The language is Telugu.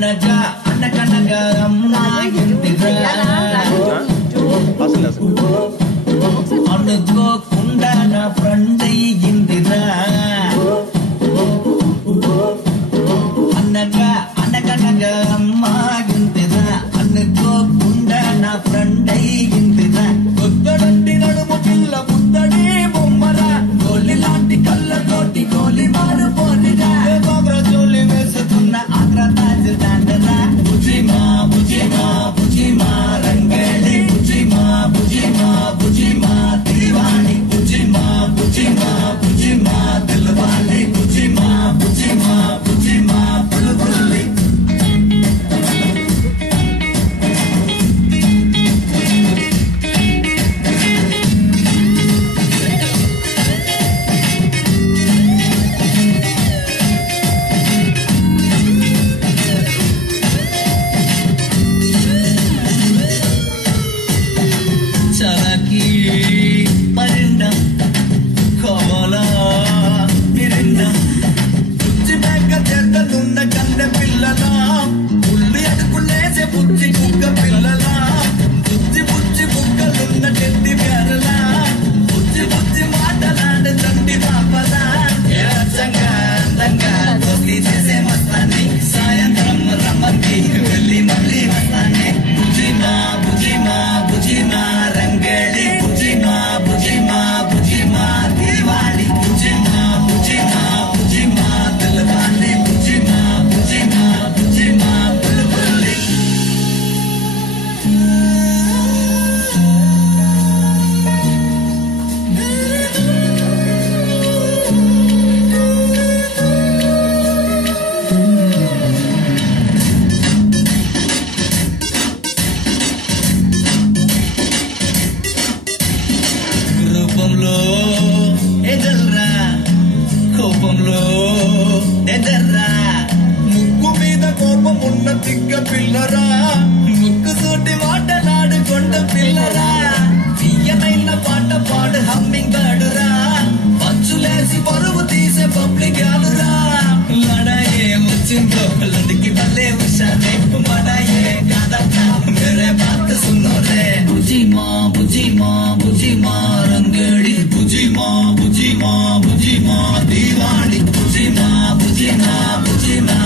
అనగా అనగనగా అమ్మాయిందిరా అనుకోకుండా నా ఫ్రెండ్ అయ్యిందిరా అనగా అనగనగా అమ్మాయిందిరా అనుకోకుండా నా ఫ్రెండ్ అయ్యిందిరా కొత్తడంటి నడుము పిల్ల పుత్తడి బొమ్మరా గోలి లాంటి కళ్ళతోటి గోలి మారు పోలిరా బాబరా జోలి వేసుకున్న ఆగ్రా తాజ్ దండరా బుజిమా బుజిమా బుజిమా రంగేలి బుజిమా బుజిమా బుజిమా దివాణి బుజిమా బుజిమా బుజిమా దిల్వాలి బుజిమా బుజిమా బుజిమా బుల్బుల్లి చలకి పరిణ కోమలా నిరిన్న బుజ్జి మేక చేతలున్న కన్నె పిల్లలా ఉల్లి అడుగులేసే బుజ్జి కుక్క పిల్లలా బుజ్జి బుజ్జి బుక్కలున్న టెడ్డి బేరలా బుజ్జి బుజ్జి మాటలాడే తండ్రి పాపలా ఏచంగా అందంగా దోస్తి చేసే మస్తాన్ని సాయంత్రం రమ్మంది వెళ్ళి మళ్ళీ వస్తాన్ని బుజిమా బుజిమా బుజిమా రంగేళి బుజిమా బుజిమా బుజిమా దివాళి బుజిమా బుజిమా బుజిమా దిల్వాలి బుజిమా బుజిమా బుజిమా బుల్బుల్లి రూపంలో ఎదర్రా కోపంలో ఎదర్రా ముక్కు మీద కోపం ఉన్న తిక్క పిల్లరా ముక్కు సూటి మాటలాడుకొండ పిల్లరా తీయనైన పాట పాడు హమ్మింగ్ బర్డురా పచ్చులేసి పరువు తీసే పబ్లిక్ యాలురా లడాయే వచ్చిందో లండికి వల్లే ఉషానే మడాయే కాదన్నా మేరే బాత్ సున్నో రే బుజిమా బుజిమా బుజిమా రంగేడి బుజిమా బుజిమా బుజిమా దివాళి బుజిమా బుజిమా బుజిమా